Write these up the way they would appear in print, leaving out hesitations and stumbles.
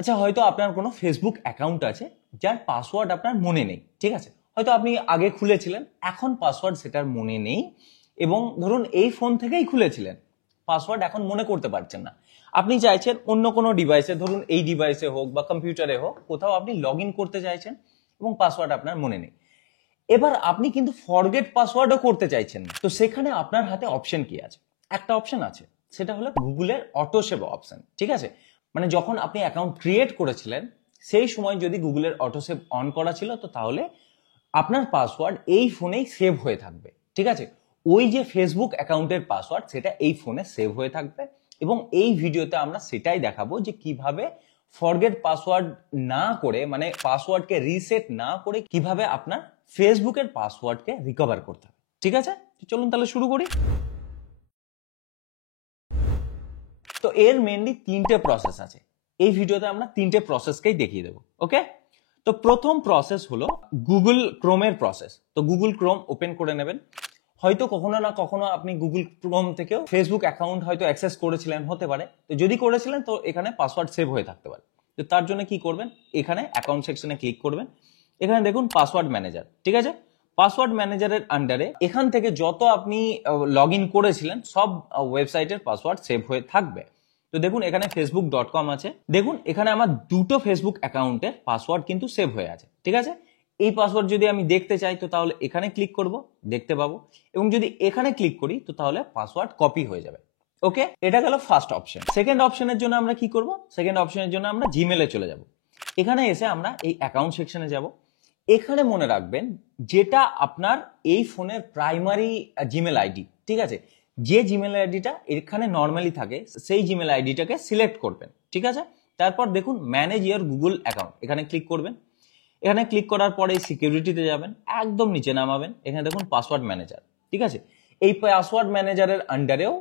আচ্ছা, হয়তো আপনার কোনো ফেসবুক অ্যাকাউন্ট আছে যার পাসওয়ার্ড আপনার মনে নেই, ঠিক আছে? হয়তো আপনি আগে খুলেছিলেন, এখন পাসওয়ার্ড সেটার মনে নেই, এবং ধরুন এই ফোন থেকেই খুলেছিলেন, পাসওয়ার্ড এখন মনে করতে পারছেন না। আপনি চাইছেন অন্য কোনো ডিভাইসে, ধরুন এই ডিভাইসে হোক বা কম্পিউটারে হোক, কোথাও আপনি লগ ইন করতে চাইছেন এবং পাসওয়ার্ড আপনার মনে নেই। এবার আপনি কিন্তু ফরগেট পাসওয়ার্ডও করতে চাইছেন না। তো সেখানে আপনার হাতে অপশন কি আছে? একটা অপশন আছে, সেটা হলো গুগলের অটো সেভ অপশন, ঠিক আছে? মানে যখন আপনি অ্যাকাউন্ট ক্রিয়েট করেছিলেন সেই সময় যদি গুগলের অটো সেভ অন করা ছিল, তো তাহলে আপনার পাসওয়ার্ড এই ফোনেই সেভ হয়ে থাকবে, ঠিক আছে? ওই যে ফেসবুক অ্যাকাউন্টের পাসওয়ার্ড, সেটা এই ফোনে সেভ হয়ে থাকবে। এবং এই ভিডিওতে আমরা সেটাই দেখাবো যে কিভাবে ফরগেট পাসওয়ার্ড না করে, মানে পাসওয়ার্ডকে রিসেট না করে, কিভাবে আপনার ফেসবুকের পাসওয়ার্ডকে রিকভার করতে হবে, ঠিক আছে? চলুন তাহলে শুরু করি। তো এর মেনলি তিনটে প্রসেস আছে। এই ভিডিওতে আমরা তিনটে প্রসেসকেই দেখিয়ে দেবো, ওকে? তো প্রথম প্রসেস হলো গুগল ক্রোমের প্রসেস। তো গুগল ক্রোম ওপেন করে নেবেন। হয়তো কখনো না কখনো আপনি গুগল ক্রোম থেকেও ফেসবুক অ্যাকাউন্ট হয়তো অ্যাক্সেস করেছিলেন, হতে পারে। তো যদি করেছিলেন, তো এখানে পাসওয়ার্ড সেভ হয়ে থাকতে পারে। তো তার জন্য কি করবেন, এখানে অ্যাকাউন্ট সেকশনে ক্লিক করবেন। এখানে দেখুন পাসওয়ার্ড ম্যানেজার, ঠিক আছে? পাসওয়ার্ড ম্যানেজারের আন্ডারে এখান থেকে যত আপনি লগ ইন করেছিলেন সব ওয়েবসাইটের পাসওয়ার্ড সেভ হয়ে থাকবে। তো দেখুন এখানে facebook.com আছে। দেখুন এখানে আমার দুটো ফেসবুক অ্যাকাউন্টের পাসওয়ার্ড কিন্তু সেভ হয়ে আছে, ঠিক আছে? এই পাসওয়ার্ড যদি আমি দেখতে চাই, তো তাহলে এখানে ক্লিক করব, দেখতে পাবো। এবং যদি এখানে ক্লিক করি, তো তাহলে পাসওয়ার্ড কপি হয়ে যাবে। ওকে, এটা গেল ফার্স্ট অপশন। সেকেন্ড অপশনের জন্য আমরা কি করব? সেকেন্ড অপশনের জন্য আমরা জিমেলে চলে যাব। এখানে এসে আমরা এই অ্যাকাউন্ট সেকশনে যাব। এখানে মনে রাখবেন, যেটা আপনার এই ফোনের প্রাইমারি জিমেল আইডি, ঠিক আছে? যে জিমেল আইডিটা এখানে নর্মালি থাকে, সেই জিমেল আইডিটাকে সিলেক্ট করবেন, ঠিক আছে? তারপর দেখুন ম্যানেজ ইয়ার গুগল অ্যাকাউন্ট, এখানে ক্লিক করবেন। এখানে ক্লিক করার পরে সিকিউরিটিতে যাবেন, একদম নিচে নামাবেন। এখানে দেখুন পাসওয়ার্ড ম্যানেজার, ঠিক আছে? এই পাসওয়ার্ড ম্যানেজারের আন্ডারেও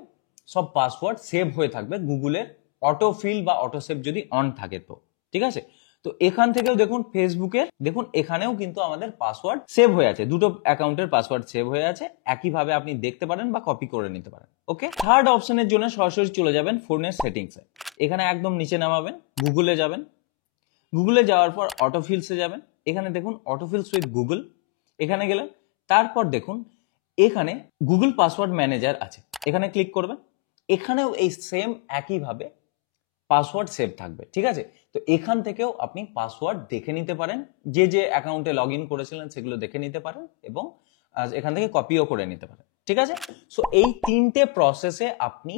সব পাসওয়ার্ড সেভ হয়ে থাকবে গুগলের অটো ফিল বা অটো সেভ যদি অন থাকে, তো ঠিক আছে? তো এখান থেকেও দেখুন ফেসবুকের, দেখুন এখানেও কিন্তু আমাদের পাসওয়ার্ড সেভ হয়ে আছে, দুটো অ্যাকাউন্টের পাসওয়ার্ড সেভ হয়ে আছে। একইভাবে আপনি দেখতে পারেন বা কপি করে নিতে পারেন। ওকে, থার্ড অপশনের জন্য সরাসরি চলে যাবেন ফোনের সেটিংসে। এখানে একদম নিচে নামাবেন, গুগলে যাবেন। গুগলে যাওয়ার পর অটোফিলসে যাবেন। এখানে দেখুন অটোফিলস উইথ গুগল, এখানে গেলেন। তারপর দেখুন এখানে গুগল পাসওয়ার্ড ম্যানেজার আছে, এখানে ক্লিক করবেন। এখানেও এই সেম একইভাবে পাসওয়ার্ড সেভ থাকবে, ঠিক আছে? তো এখান থেকেও আপনি পাসওয়ার্ড দেখে নিতে পারেন, যে যে অ্যাকাউন্টে লগ ইন করেছিলেন সেগুলো দেখে নিতে পারেন, এবং এখান থেকে কপিও করে নিতে পারেন, ঠিক আছে? সো এই তিনটে প্রসেসে আপনি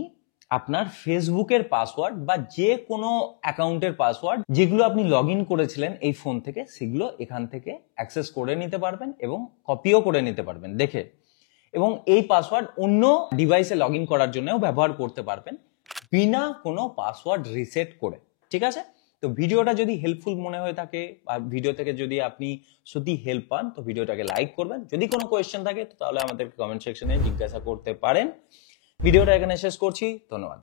আপনার ফেসবুকের পাসওয়ার্ড বা যে কোনো অ্যাকাউন্টের পাসওয়ার্ড যেগুলো আপনি লগ ইন করেছিলেন এই ফোন থেকে, সেগুলো এখান থেকে অ্যাক্সেস করে নিতে পারবেন এবং কপিও করে নিতে পারবেন দেখে। এবং এই পাসওয়ার্ড অন্য ডিভাইসে লগ ইন করার জন্যও ব্যবহার করতে পারবেন, বিনা কোনো পাসওয়ার্ড রিসেট করে, ঠিক আছে? তো ভিডিওটা যদি হেল্পফুল মনে হয়ে থাকে বা ভিডিও থেকে যদি আপনি সত্যি হেল্প পান, তো ভিডিওটাকে লাইক করবেন। যদি কোনো কোয়েশ্চেন থাকে, তো তাহলে আমাদের কমেন্ট সেকশনে জিজ্ঞাসা করতে পারেন। ভিডিওটা এখানে শেষ করছি, ধন্যবাদ।